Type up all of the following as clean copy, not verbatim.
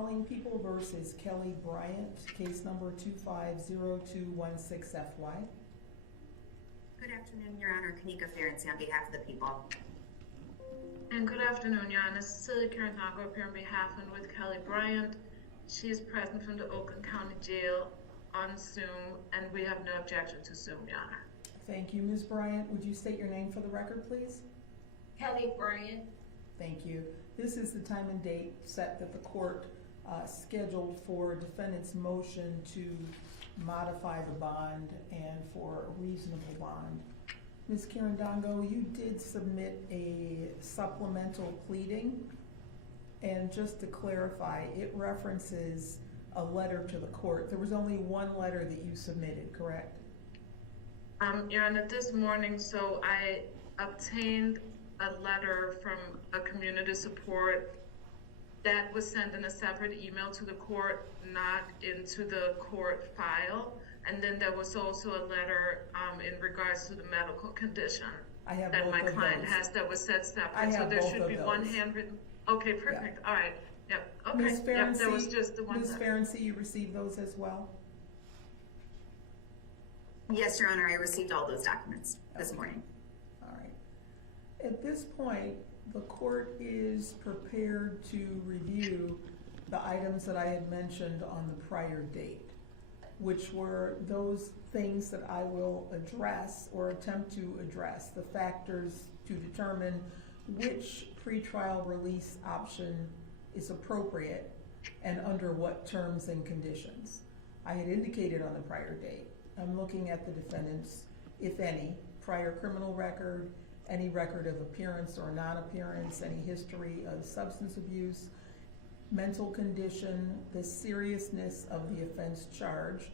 calling People versus Kelli Bryant, case number 250216FY. Good afternoon, Your Honor. Kanika Ferenczi on behalf of the people. And good afternoon, Your Honor. Cecilia Carantago up here on behalf and with Kelli Bryant. She is present from the Oakland County Jail on Zoom, and we have no objection to Zoom, Your Honor. Thank you. Ms. Bryant, would you state your name for the record, please? Kelli Bryant. Thank you. This is the time and date set that the court scheduled for defendant's motion to modify the bond and for a reasonable bond. Ms. Carantago, you did submit a supplemental pleading, and just to clarify, it references a letter to the court. There was only one letter that you submitted, correct? Your Honor, this morning, so I obtained a letter from a community support that was sent in a separate email to the court, not into the court file. And then there was also a letter in regards to the medical condition that my client has that was set separate. So there should be one handwritten. Okay, perfect. Yeah. All right. Yep. Okay. Ms. Ferenczi, yep, there was just the one. Ms. Ferenczi, you received those as well? Yes, Your Honor. I received all those documents this morning. All right. At this point, the court is prepared to review the items that I had mentioned on the prior date, which were those things that I will address or attempt to address, the factors to determine which pretrial release option is appropriate and under what terms and conditions. I had indicated on the prior date, I'm looking at the defendant's, if any, prior criminal record, any record of appearance or non-appearance, any history of substance abuse, mental condition, the seriousness of the offense charged,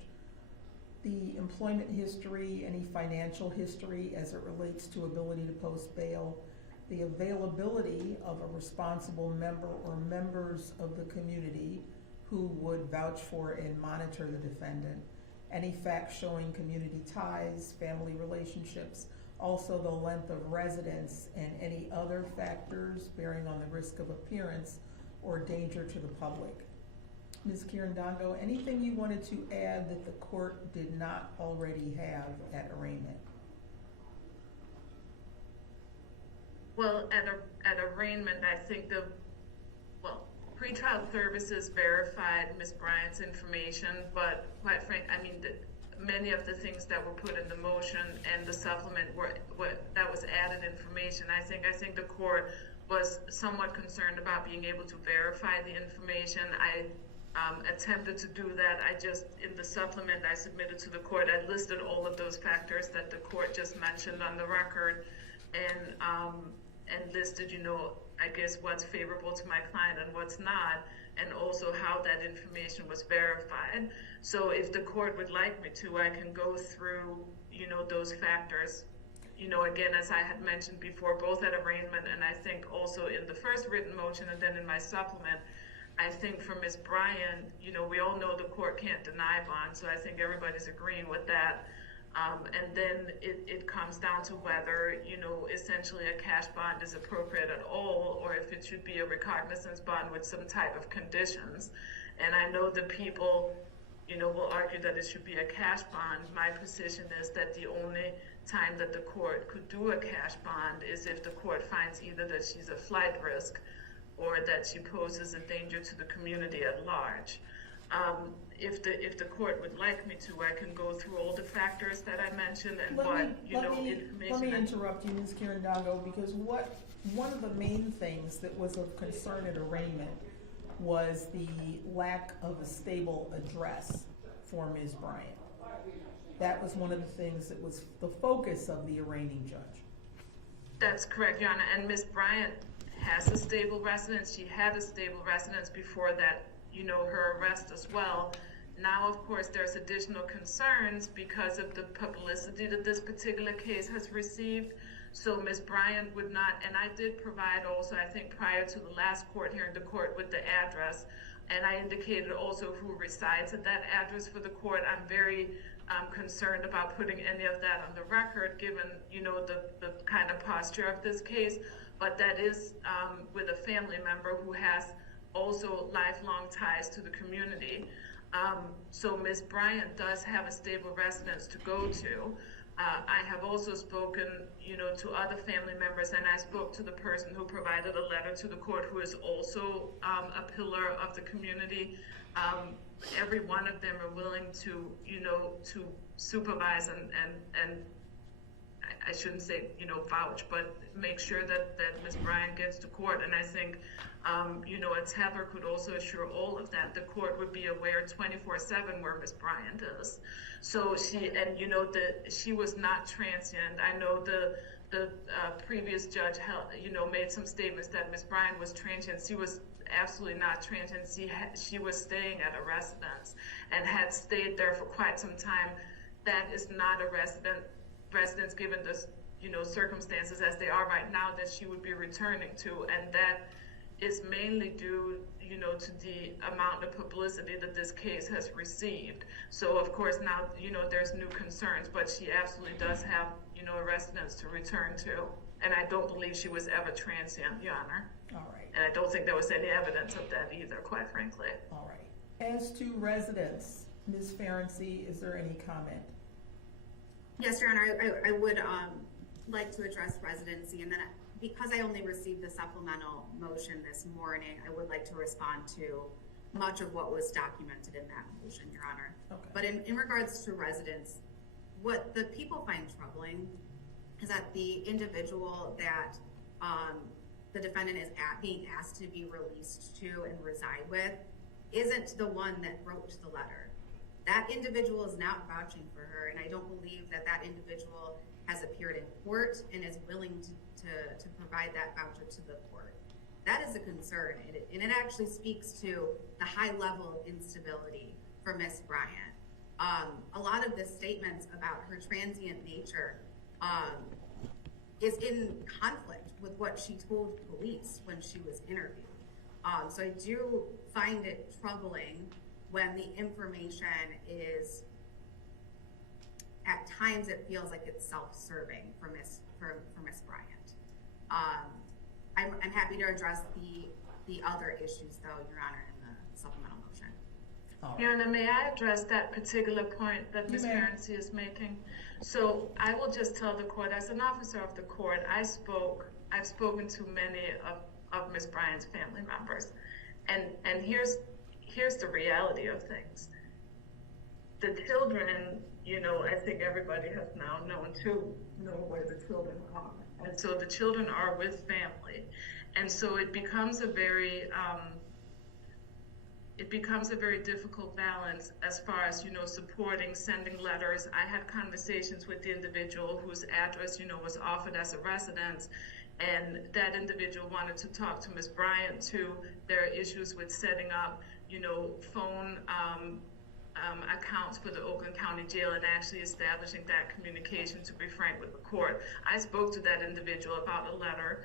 the employment history, any financial history as it relates to ability to post bail, the availability of a responsible member or members of the community who would vouch for and monitor the defendant, any facts showing community ties, family relationships, also the length of residence, and any other factors bearing on the risk of appearance or danger to the public. Ms. Carantago, anything you wanted to add that the court did not already have at arraignment? Well, at arraignment, I think pretrial services verified Ms. Bryant's information, but quite frankly, I mean, many of the things that were put in the motion and the supplement that was added information. I think the court was somewhat concerned about being able to verify the information. I attempted to do that. In the supplement I submitted to the court, I listed all of those factors that the court just mentioned on the record, and listed, I guess what's favorable to my client and what's not, and also how that information was verified. So if the court would like me to, I can go through, those factors, again, as I had mentioned before, both at arraignment and I think also in the first written motion and then in my supplement. I think for Ms. Bryant, we all know the court can't deny bond, so I think everybody's agreeing with that. And then it comes down to whether, essentially a cash bond is appropriate at all, or if it should be a recognizance bond with some type of conditions. And I know the people, will argue that it should be a cash bond. My position is that the only time that the court could do a cash bond is if the court finds either that she's a flight risk or that she poses a danger to the community at large. If the court would like me to, I can go through all the factors that I mentioned and information. Let me interrupt you, Ms. Carantago, because one of the main things that was of concern at arraignment was the lack of a stable address for Ms. Bryant. That was one of the things that was the focus of the arraigning judge. That's correct, Your Honor. And Ms. Bryant has a stable residence. She had a stable residence before that, her arrest as well. Now, of course, there's additional concerns because of the publicity that this particular case has received. So Ms. Bryant would not, and I did provide also, I think prior to the last court hearing, the court with the address, and I indicated also who resides at that address for the court. I'm very concerned about putting any of that on the record, given, the kind of posture of this case. But that is with a family member who has also lifelong ties to the community. So Ms. Bryant does have a stable residence to go to. I have also spoken, to other family members, and I spoke to the person who provided a letter to the court, who is also a pillar of the community. Every one of them are willing to, to supervise and I shouldn't say, vouch, but make sure that Ms. Bryant gets to court. And I think, a tether could also assure all of that. The court would be aware 24/7 where Ms. Bryant is. So she was not transient. I know the previous judge made some statements that Ms. Bryant was transient. She was absolutely not transient. She was staying at a residence and had stayed there for quite some time. That is not a residence given the circumstances as they are right now that she would be returning to, and that is mainly due to the amount of publicity that this case has received. So of course now there's new concerns, but she absolutely does have a residence to return to, and I don't believe she was ever transient, Your Honor. All right. And I don't think there was any evidence of that either, quite frankly. All right. As to residence, Ms. Ferenczi, is there any comment? Yes, Your Honor, I would like to address residency, and then because I only received the supplemental motion this morning, I would like to respond to much of what was documented in that motion, Your Honor. Okay. But in regards to residence, what the people find troubling is that the individual that the defendant is being asked to be released to and reside with isn't the one that wrote the letter. That individual is not vouching for her, and I don't believe that individual has appeared in court and is willing to provide that voucher to the court. That is a concern, and it actually speaks to the high level of instability for Ms. Bryant. A lot of the statements about her transient nature is in conflict with what she told police when she was interviewed. So I do find it troubling when the information is, at times it feels like it's self-serving for Ms. Bryant. I'm happy to address the other issues though, Your Honor, in the supplemental motion. All Your right. Honor, may I address that particular point that Ms. Ferenczi is making? So I will just tell the court, as an officer of the court, I've spoken to many of Ms. Bryant's family members. And here's the reality of things. The children, I think everybody has now known where the children are. And so the children are with family. And so it becomes a very difficult balance as far as, supporting, sending letters. I had conversations with the individual whose address, was offered as a residence, and that individual wanted to talk to Ms. Bryant too. There are issues with setting up, phone accounts for the Oakland County Jail and actually establishing that communication, to be frank with the court. I spoke to that individual about a letter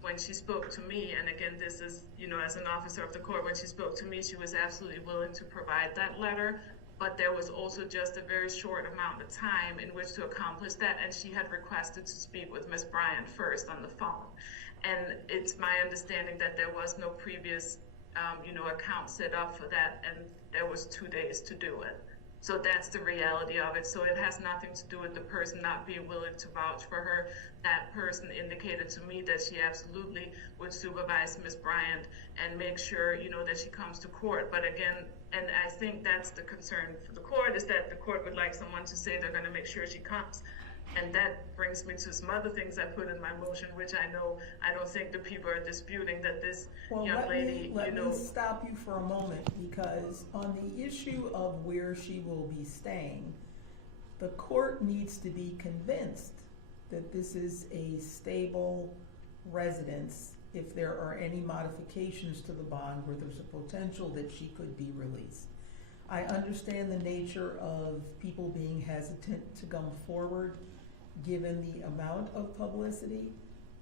when she spoke to me, and again, this is, as an officer of the court, when she spoke to me, she was absolutely willing to provide that letter, but there was also just a very short amount of time in which to accomplish that, and she had requested to speak with Ms. Bryant first on the phone. And it's my understanding that there was no previous account set up for that, and there was 2 days to do it. So that's the reality of it. So it has nothing to do with the person not being willing to vouch for her. That person indicated to me that she absolutely would supervise Ms. Bryant and make sure, that she comes to court. But again, and I think that's the concern for the court, is that the court would like someone to say they're going to make sure she comes. And that brings me to some other things I put in my motion, which I don't think the people are disputing, that this young lady, Let me stop you for a moment, because on the issue of where she will be staying, the court needs to be convinced that this is a stable residence if there are any modifications to the bond where there's a potential that she could be released. I understand the nature of people being hesitant to come forward given the amount of publicity,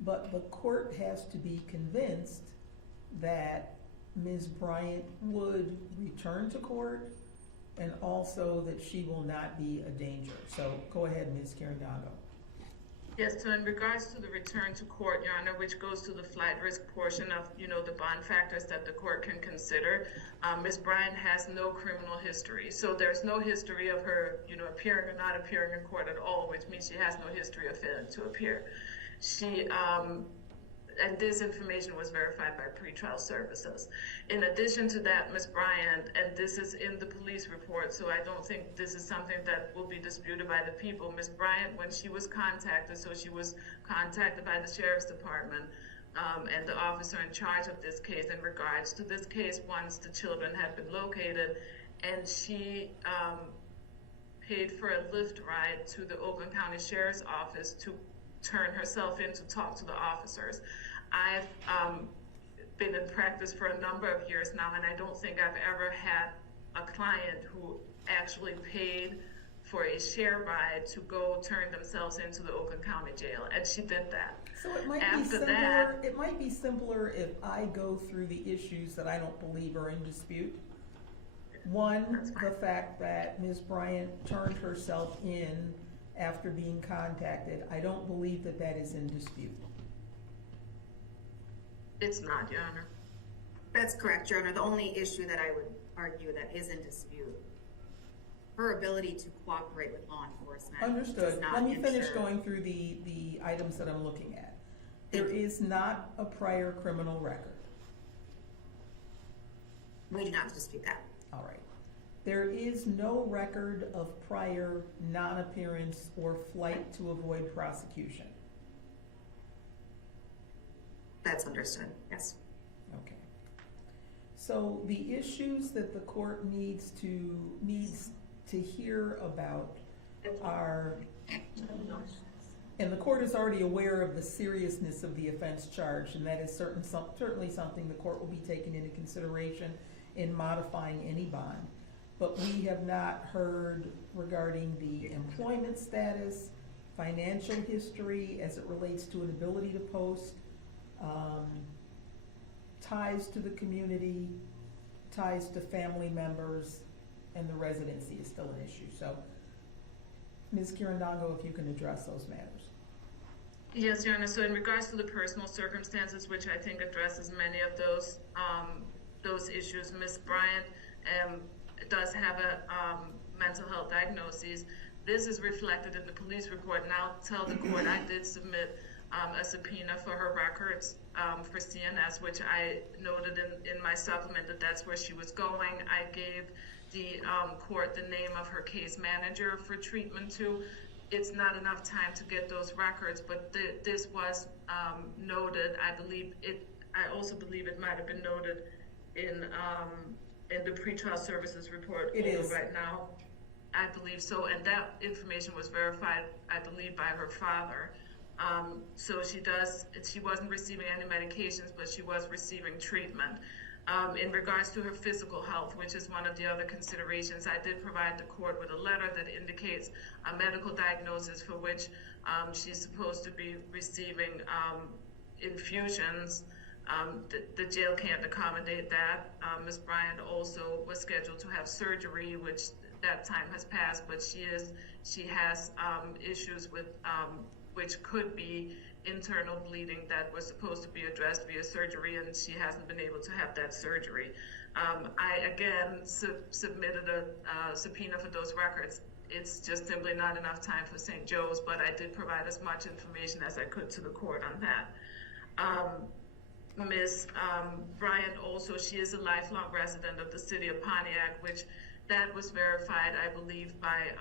but the court has to be convinced that Ms. Bryant would return to court and also that she will not be a danger. So go ahead, Ms. Carandano. Yes, so in regards to the return to court, Your Honor, which goes to the flight risk portion of, the bond factors that the court can consider, Ms. Bryant has no criminal history. So there's no history of her, appearing or not appearing in court at all, which means she has no history of failing to appear. She, and this information was verified by pretrial services. In addition to that, Ms. Bryant, and this is in the police report, so I don't think this is something that will be disputed by the people. Ms. Bryant, when she was contacted, so she was contacted by the Sheriff's Department and the officer in charge of this case in regards to this case once the children had been located, and she paid for a Lyft ride to the Oakland County Sheriff's Office to turn herself in to talk to the officers. I've been in practice for a number of years now, and I don't think I've ever had a client who actually paid for a share ride to go turn themselves into the Oakland County Jail, and she did that. So it might be simpler if I go through the issues that I don't believe are in dispute. One, the fact that Ms. Bryant turned herself in after being contacted. I don't believe that that is in dispute. It's not, Your Honor. That's correct, Your Honor. The only issue that I would argue that is in dispute, her ability to cooperate with law enforcement. Understood. Let me finish going through the items that I'm looking at. There is not a prior criminal record. We do not dispute that. All right. There is no record of prior non-appearance or flight to avoid prosecution. That's understood, yes. Okay. So the issues that the court needs to hear about are, and the court is already aware of the seriousness of the offense charged, and that is certainly something the court will be taking into consideration in modifying any bond. But we have not heard regarding the employment status, financial history as it relates to an ability to post, ties to the community, ties to family members, and the residency is still an issue. So, Ms. Kirandongo, if you can address those matters. Yes, Your Honor. So in regards to the personal circumstances, which I think addresses many of those issues, Ms. Bryant does have a mental health diagnosis. This is reflected in the police report, and I'll tell the court I did submit a subpoena for her records for CNS, which I noted in my supplement that that's where she was going. I gave the court the name of her case manager for treatment too. It's not enough time to get those records, but this was noted. I also believe it might have been noted in the pretrial services report. It is right now. I believe so, and that information was verified, I believe, by her father. So she wasn't receiving any medications, but she was receiving treatment. In regards to her physical health, which is one of the other considerations, I did provide the court with a letter that indicates a medical diagnosis for which she's supposed to be receiving infusions. The jail can't accommodate that. Ms. Bryant also was scheduled to have surgery, which that time has passed, but she has issues with which could be internal bleeding that was supposed to be addressed via surgery, and she hasn't been able to have that surgery. I again submitted a subpoena for those records. It's just simply not enough time for St. Joe's, but I did provide as much information as I could to the court on that. Ms. Bryant also, she is a lifelong resident of the city of Pontiac, which that was verified, I believe, by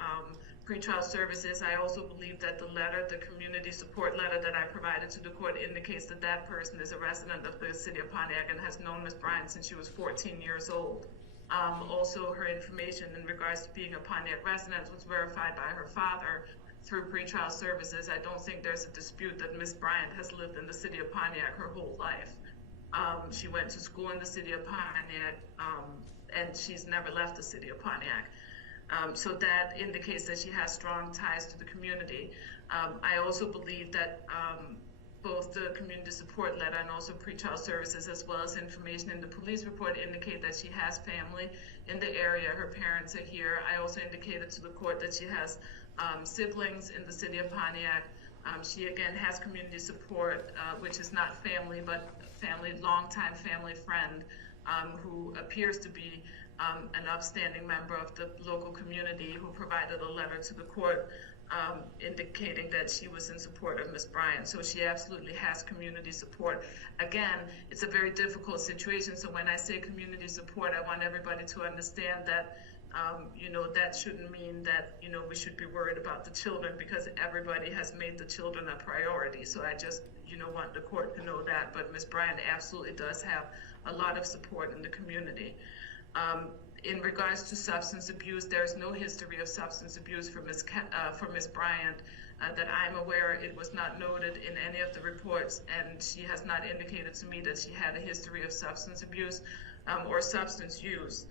pretrial services. I also believe that the community support letter that I provided to the court indicates that that person is a resident of the city of Pontiac and has known Ms. Bryant since she was 14 years old. Also, her information in regards to being a Pontiac resident was verified by her father through pretrial services. I don't think there's a dispute that Ms. Bryant has lived in the city of Pontiac her whole life. She went to school in the city of Pontiac, and she's never left the city of Pontiac. So that indicates that she has strong ties to the community. I also believe that both the community support letter and also pretrial services, as well as information in the police report, indicate that she has family in the area. Her parents are here. I also indicated to the court that she has siblings in the city of Pontiac, She again has community support, which is not family, but longtime family friend, who appears to be an upstanding member of the local community, who provided a letter to the court indicating that she was in support of Ms. Bryant. So she absolutely has community support. Again, it's a very difficult situation. So when I say community support, I want everybody to understand that that shouldn't mean that, we should be worried about the children, because everybody has made the children a priority. So I just, want the court to know that. But Ms. Bryant absolutely does have a lot of support in the community. In regards to substance abuse, there's no history of substance abuse for Ms. Bryant that I'm aware. It was not noted in any of the reports, and she has not indicated to me that she had a history of substance abuse or substance use.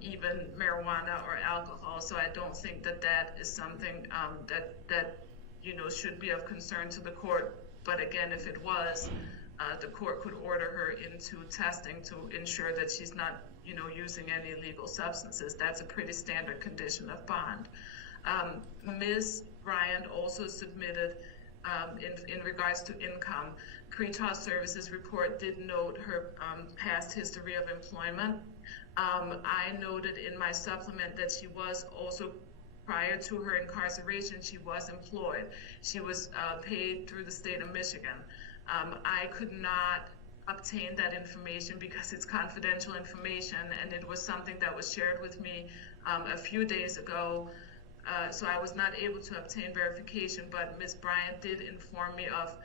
Even marijuana or alcohol. So I don't think that is something that should be of concern to the court. But again, if it was, the court could order her into testing to ensure that she's not using any illegal substances. That's a pretty standard condition of bond. Ms. Bryant also submitted, in regards to income, pretrial services report did note her past history of employment. I noted in my supplement that she was also, prior to her incarceration, she was employed. She was paid through the state of Michigan. I could not obtain that information because it's confidential information, and it was something that was shared with me a few days ago. So I was not able to obtain verification, but Ms. Bryant did inform me of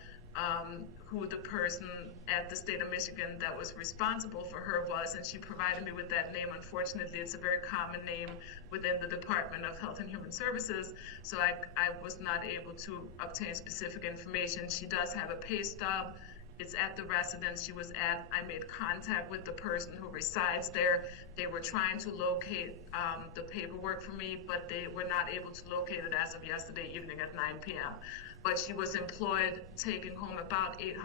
who the person at the state of Michigan that was responsible for her was, and she provided me with that name. Unfortunately, it's a very common name within the Department of Health and Human Services, so I was not able to obtain specific information. She does have a pay stub. It's at the residence she was at. I made contact with the person who resides there. They were trying to locate the paperwork for me, but they were not able to locate it as of yesterday evening at 9 p.m. But she was employed, taking home about $800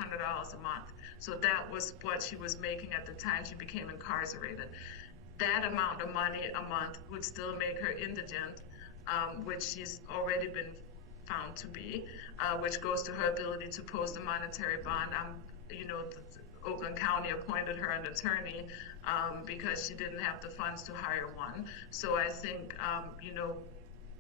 a month. So that was what she was making at the time she became incarcerated. That amount of money a month would still make her indigent, which she's already been found to be, which goes to her ability to post a monetary bond. Oakland County appointed her an attorney because she didn't have the funds to hire one. So I think,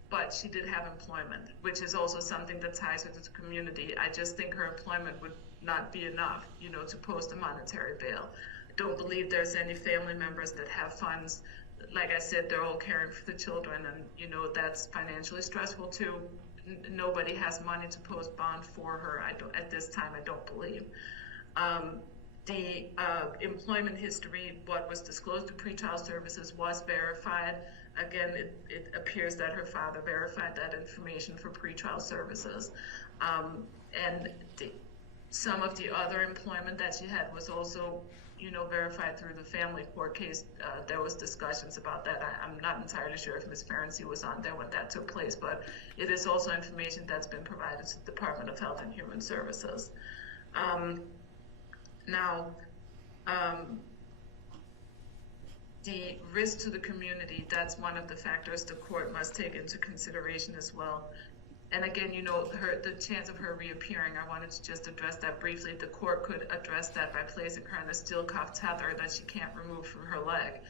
but she did have employment, which is also something that ties her to the community. I just think her employment would not be enough, to post a monetary bail. I don't believe there's any family members that have funds. Like I said, they're all caring for the children, and that's financially stressful too. Nobody has money to post bond for her. At this time, I don't believe. The employment history, what was disclosed to pretrial services, was verified. Again, it appears that her father verified that information for pretrial services. And some of the other employment that she had was also, verified through the family court case. There was discussions about that. I'm not entirely sure if Ms. Ferenczi was on there when that took place, but it is also information that's been provided to the Department of Health and Human Services. The risk to the community, that's one of the factors the court must take into consideration as well. And again, the chance of her reappearing, I wanted to just address that briefly. The court could address that by placing her in a steel cuff tether that she can't remove from her leg.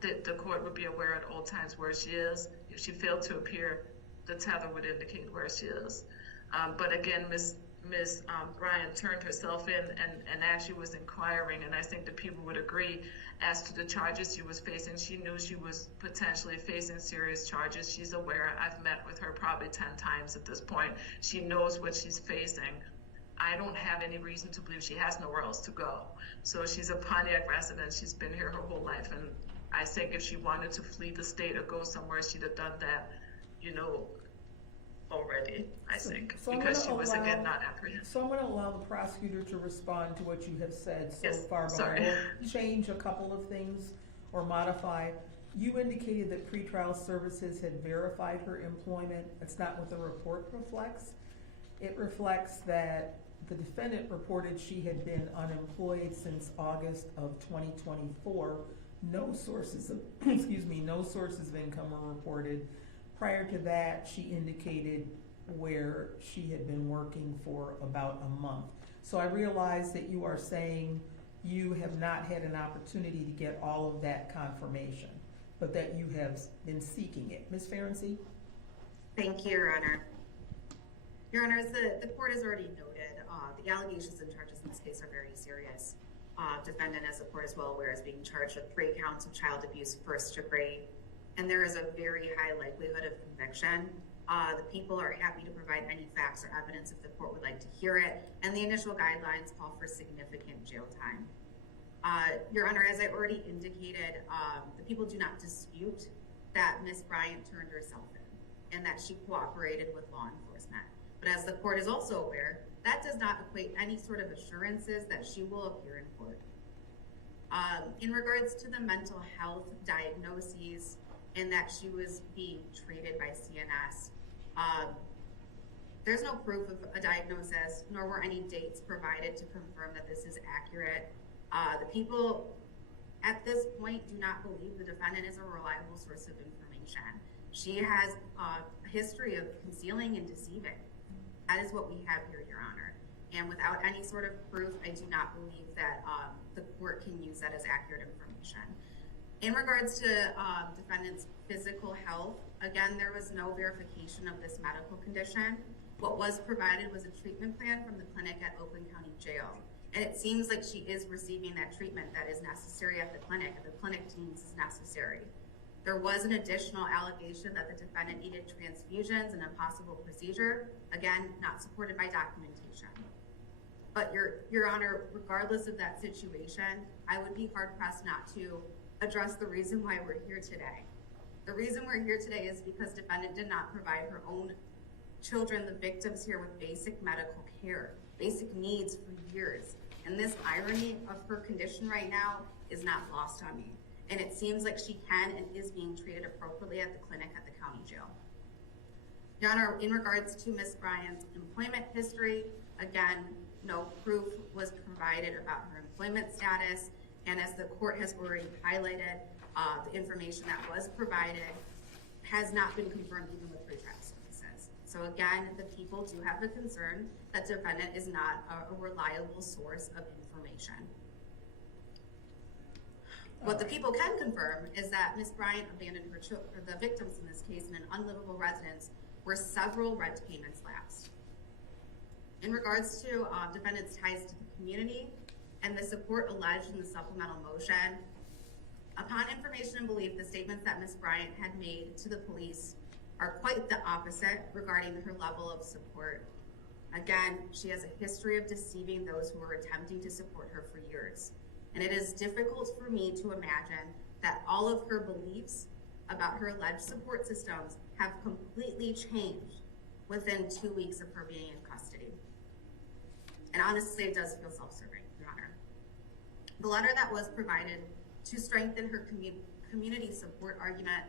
The court would be aware at all times where she is. If she failed to appear, the tether would indicate where she is. But again, Ms. Bryant turned herself in and actually was inquiring, and I think the people would agree as to the charges she was facing. She knew she was potentially facing serious charges. She's aware. I've met with her probably 10 times at this point. She knows what she's facing. I don't have any reason to believe she has nowhere else to go. So she's a Pontiac resident. She's been here her whole life, and I think if she wanted to flee the state or go somewhere, she'd have done that, already, I think, because she was, again, not apprehended. So I'm going to allow the prosecutor to respond to what you have said so far, but sorry. I will change a couple of things or modify. You indicated that pretrial services had verified her employment. That's not what the report reflects. It reflects that the defendant reported she had been unemployed since August of 2024. No sources of, no sources of income were reported. Prior to that, she indicated where she had been working for about a month. So I realize that you are saying you have not had an opportunity to get all of that confirmation, but that you have been seeking it. Ms. Ferenczi? Thank you, Your Honor. Your Honor, as the court has already noted, the allegations and charges in this case are very serious. Defendant, as the court is well aware, is being charged with 3 counts of child abuse first degree, and there is a very high likelihood of conviction. The people are happy to provide any facts or evidence if the court would like to hear it, and the initial guidelines call for significant jail time. Your Honor, as I already indicated, the people do not dispute that Ms. Bryant turned herself in and that she cooperated with law enforcement. But as the court is also aware, that does not equate any sort of assurances that she will appear in court. In regards to the mental health diagnoses and that she was being treated by CNS, there's no proof of a diagnosis, nor were any dates provided to confirm that this is accurate. The people at this point do not believe the defendant is a reliable source of information. She has a history of concealing and deceiving. That is what we have here, Your Honor. And without any sort of proof, I do not believe that the court can use that as accurate information. In regards to defendant's physical health, again, there was no verification of this medical condition. What was provided was a treatment plan from the clinic at Oakland County Jail. And it seems like she is receiving that treatment that is necessary at the clinic, and the clinic deems is necessary. There was an additional allegation that the defendant needed transfusions and a possible procedure, again, not supported by documentation. But Your Honor, regardless of that situation, I would be hard-pressed not to address the reason why we're here today. The reason we're here today is because defendant did not provide her own children, the victims here, with basic medical care, basic needs for years. And this irony of her condition right now is not lost on me. And it seems like she can and is being treated appropriately at the clinic at the county jail. Your Honor, in regards to Ms. Bryant's employment history, again, no proof was provided about her employment status. And as the court has already highlighted, the information that was provided has not been confirmed even with pretrial services. So again, the people do have a concern that defendant is not a reliable source of information. What the people can confirm is that Ms. Bryant abandoned her children, the victims in this case, in an unlivable residence where several rent payments lapsed. In regards to defendant's ties to the community and the support alleged in the supplemental motion, upon information and belief, the statements that Ms. Bryant had made to the police are quite the opposite regarding her level of support. Again, she has a history of deceiving those who were attempting to support her for years. And it is difficult for me to imagine that all of her beliefs about her alleged support systems have completely changed within 2 weeks of her being in custody. And honestly, it does feel self-serving, Your Honor. The letter that was provided to strengthen her community support argument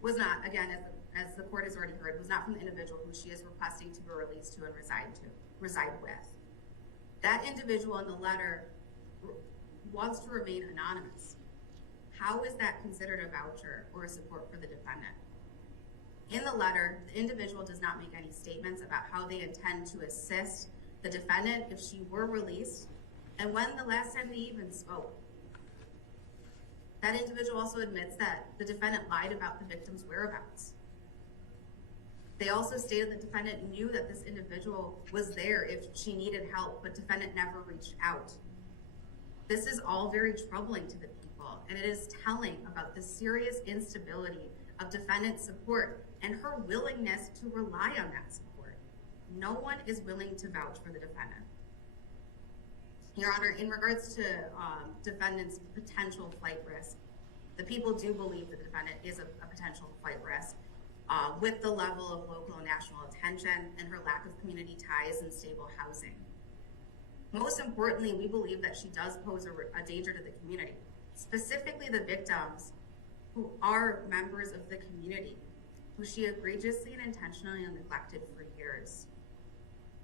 was not, again, as the court has already heard, was not from the individual who she is requesting to be released to and reside with. That individual in the letter wants to remain anonymous. How is that considered a voucher or a support for the defendant? In the letter, the individual does not make any statements about how they intend to assist the defendant if she were released, and when the last time they even spoke. That individual also admits that the defendant lied about the victim's whereabouts. They also stated the defendant knew that this individual was there if she needed help, but defendant never reached out. This is all very troubling to the people, and it is telling about the serious instability of defendant's support and her willingness to rely on that support. No one is willing to vouch for the defendant. Your Honor, in regards to defendant's potential flight risk, the people do believe the defendant is a potential flight risk with the level of local and national attention and her lack of community ties and stable housing. Most importantly, we believe that she does pose a danger to the community, specifically the victims who are members of the community, who she egregiously and intentionally neglected for years.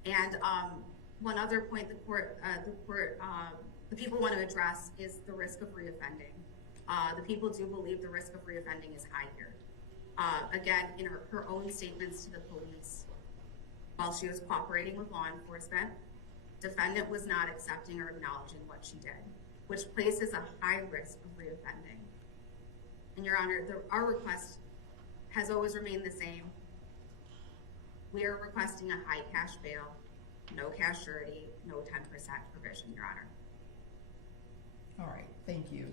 And one other point the people want to address is the risk of reoffending. The people do believe the risk of reoffending is high here. Again, in her own statements to the police, while she was cooperating with law enforcement. Defendant was not accepting or acknowledging what she did, which places a high risk of reoffending. And Your Honor, our request has always remained the same. We are requesting a high cash bail, no cash surety, no 10% provision, Your Honor. All right, thank you.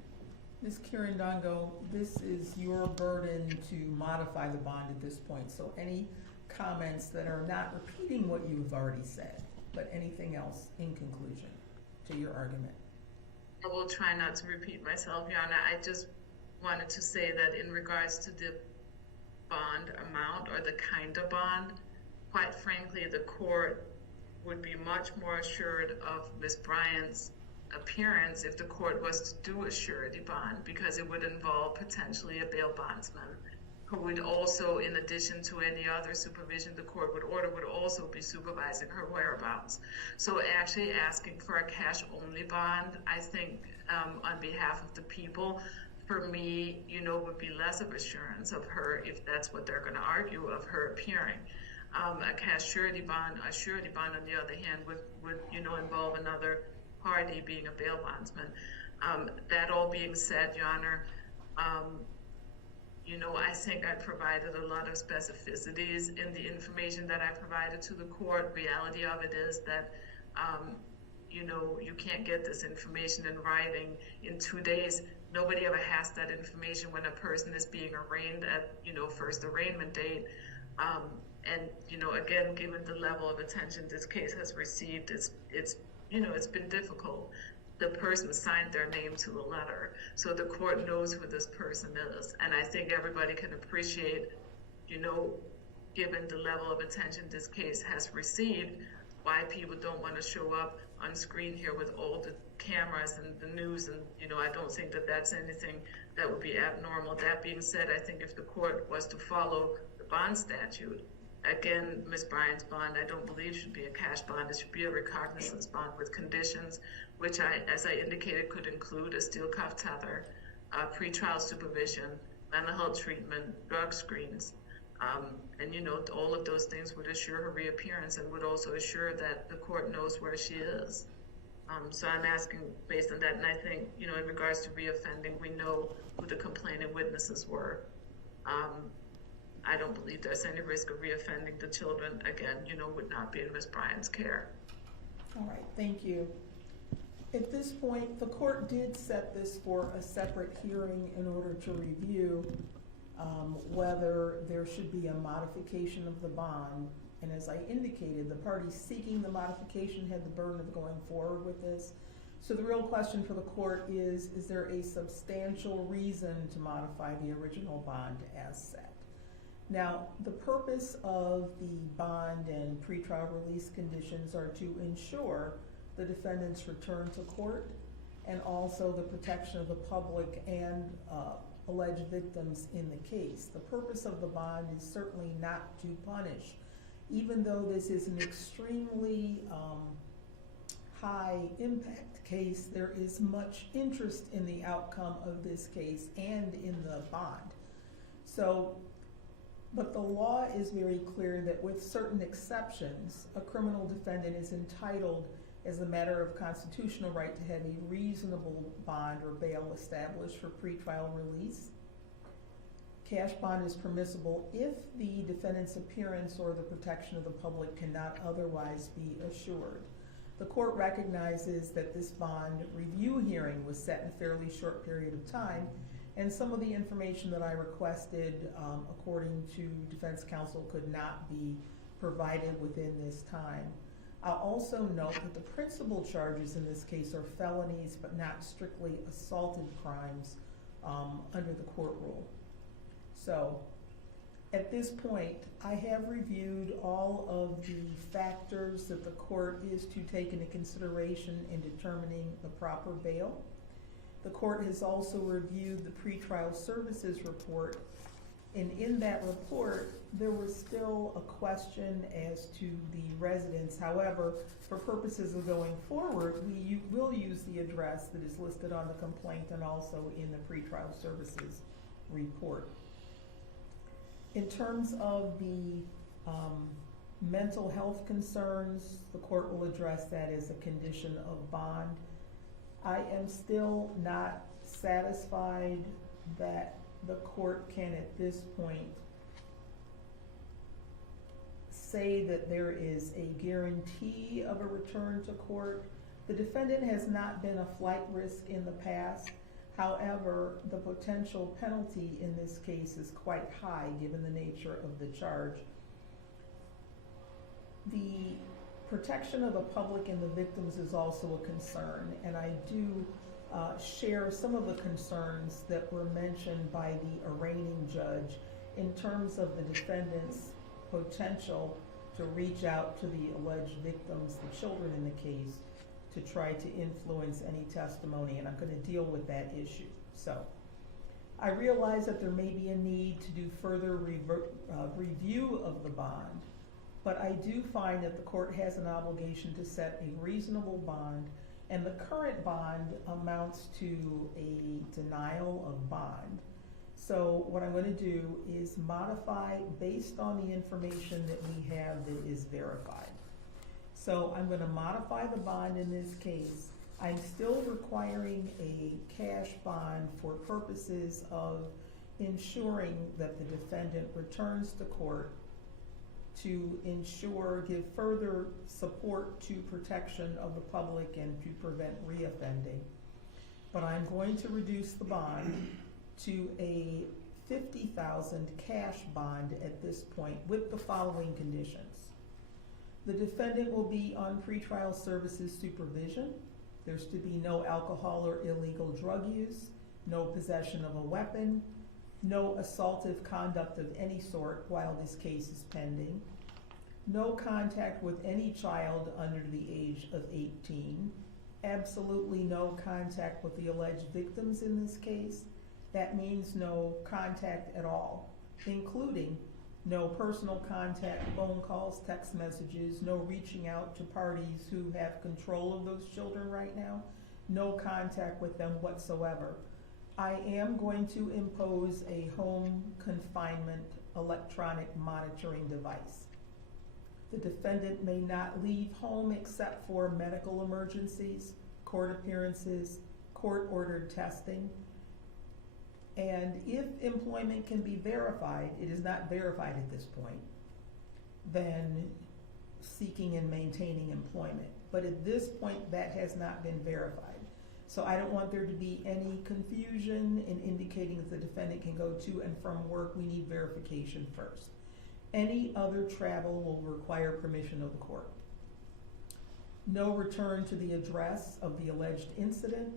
Ms. Kirindongo, this is your burden to modify the bond at this point, so any comments that are not repeating what you've already said, but anything else in conclusion to your argument? I will try not to repeat myself, Your Honor. I just wanted to say that in regards to the bond amount or the kind of bond, quite frankly, the court would be much more assured of Ms. Bryant's appearance if the court was to do a surety bond, because it would involve potentially a bail bondsman who would also, in addition to any other supervision the court would order, would also be supervising her whereabouts. So actually asking for a cash-only bond, I think, on behalf of the people, for me, would be less of assurance of her, if that's what they're going to argue, of her appearing. A cash surety bond, on the other hand, would involve another party being a bail bondsman. That all being said, Your Honor, I think I provided a lot of specificities in the information that I provided to the court. Reality of it is that, you can't get this information in writing in 2 days. Nobody ever has that information when a person is being arraigned at, first arraignment date. And, again, given the level of attention this case has received, it's been difficult. The person signed their name to the letter, so the court knows who this person is. And I think everybody can appreciate, given the level of attention this case has received, why people don't want to show up on screen here with all the cameras and the news. And, I don't think that that's anything that would be abnormal. That being said, I think if the court was to follow the bond statute, again, Ms. Bryant's bond, I don't believe should be a cash bond. It should be a recognizance bond with conditions, which as I indicated, could include a steel cuff tether, pretrial supervision, mental health treatment, drug screens. And all of those things would assure her reappearance and would also assure that the court knows where she is. So I'm asking based on that, and I think, in regards to reoffending, we know who the complaining witnesses were. I don't believe there's any risk of reoffending. The children, again, would not be in Ms. Bryant's care. All right, thank you. At this point, the court did set this for a separate hearing in order to review whether there should be a modification of the bond. And as I indicated, the party seeking the modification had the burden of going forward with this. So the real question for the court is there a substantial reason to modify the original bond as set? Now, the purpose of the bond and pretrial release conditions are to ensure the defendant's return to court and also the protection of the public and alleged victims in the case. The purpose of the bond is certainly not to punish. Even though this is an extremely high impact case, there is much interest in the outcome of this case and in the bond. But the law is very clear that with certain exceptions, a criminal defendant is entitled, as a matter of constitutional right, to have a reasonable bond or bail established for pretrial release. Cash bond is permissible if the defendant's appearance or the protection of the public cannot otherwise be assured. The court recognizes that this bond review hearing was set in a fairly short period of time, and some of the information that I requested, according to defense counsel, could not be provided within this time. I'll also note that the principal charges in this case are felonies, but not strictly assaulted crimes under the court rule. So, at this point, I have reviewed all of the factors that the court is to take into consideration in determining the proper bail. The court has also reviewed the pretrial services report, and in that report, there was still a question as to the residence. However, for purposes of going forward, we will use the address that is listed on the complaint and also in the pretrial services report. In terms of the Mental health concerns, the court will address that as a condition of bond. I am still not satisfied that the court can at this point say that there is a guarantee of a return to court. The defendant has not been a flight risk in the past. However, the potential penalty in this case is quite high given the nature of the charge. The protection of the public and the victims is also a concern, and I do share some of the concerns that were mentioned by the arraigning judge in terms of the defendant's potential to reach out to the alleged victims, the children in the case, to try to influence any testimony, and I'm going to deal with that issue. So, I realize that there may be a need to do further review of the bond, but I do find that the court has an obligation to set a reasonable bond, and the current bond amounts to a denial of bond. So what I'm going to do is modify based on the information that we have that is verified. So I'm going to modify the bond in this case. I'm still requiring a cash bond for purposes of ensuring that the defendant returns to court, to give further support to protection of the public and to prevent reoffending. But I'm going to reduce the bond to a $50,000 cash bond at this point with the following conditions. The defendant will be on pretrial services supervision. There's to be no alcohol or illegal drug use, no possession of a weapon, no assaultive conduct of any sort while this case is pending, no contact with any child under the age of 18, absolutely no contact with the alleged victims in this case. That means no contact at all, including no personal contact, phone calls, text messages, no reaching out to parties who have control of those children right now, no contact with them whatsoever. I am going to impose a home confinement electronic monitoring device. The defendant may not leave home except for medical emergencies, court appearances, court-ordered testing. And if employment can be verified, it is not verified at this point, then seeking and maintaining employment. But at this point, that has not been verified. So I don't want there to be any confusion in indicating that the defendant can go to and from work. We need verification first. Any other travel will require permission of the court. No return to the address of the alleged incident.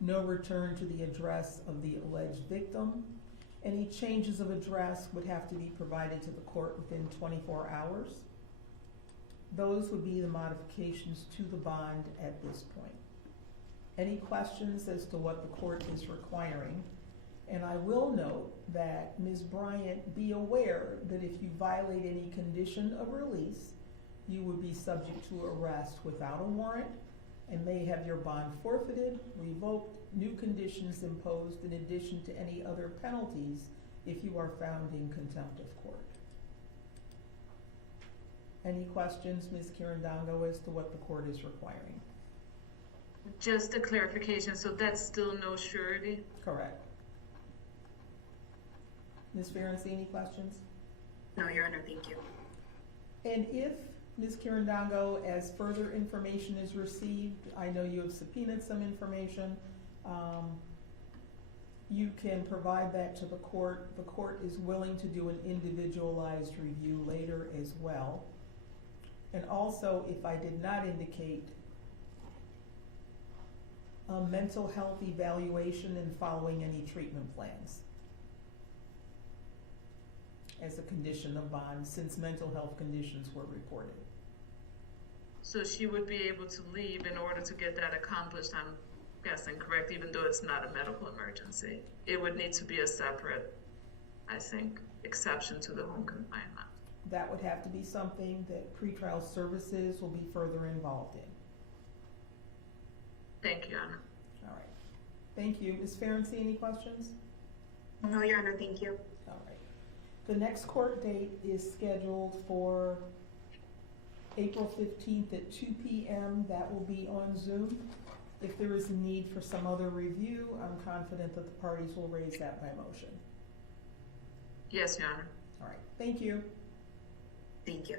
No return to the address of the alleged victim. Any changes of address would have to be provided to the court within 24 hours. Those would be the modifications to the bond at this point. Any questions as to what the court is requiring? And I will note that Ms. Bryant, be aware that if you violate any condition of release, you would be subject to arrest without a warrant and may have your bond forfeited, revoked, new conditions imposed in addition to any other penalties if you are found in contempt of court. Any questions, Ms. Kirandongo, as to what the court is requiring? Just a clarification, so that's still no surety? Correct. Ms. Ferenczi, any questions? No, Your Honor, thank you. And if, Ms. Kirandongo, as further information is received, I know you have subpoenaed some information, you can provide that to the court. The court is willing to do an individualized review later as well. And also, if I did not indicate, a mental health evaluation and following any treatment plans as a condition of bond, since mental health conditions were reported. So she would be able to leave in order to get that accomplished, I'm guessing, correct, even though it's not a medical emergency. It would need to be a separate, I think, exception to the home confinement. That would have to be something that pretrial services will be further involved in. Thank you, Honor. All right. Thank you. Ms. Ferenczi, any questions? No, Your Honor, thank you. All right. The next court date is scheduled for April 15th at 2 p.m. That will be on Zoom. If there is a need for some other review, I'm confident that the parties will raise that by motion. Yes, Your Honor. All right, thank you. Thank you.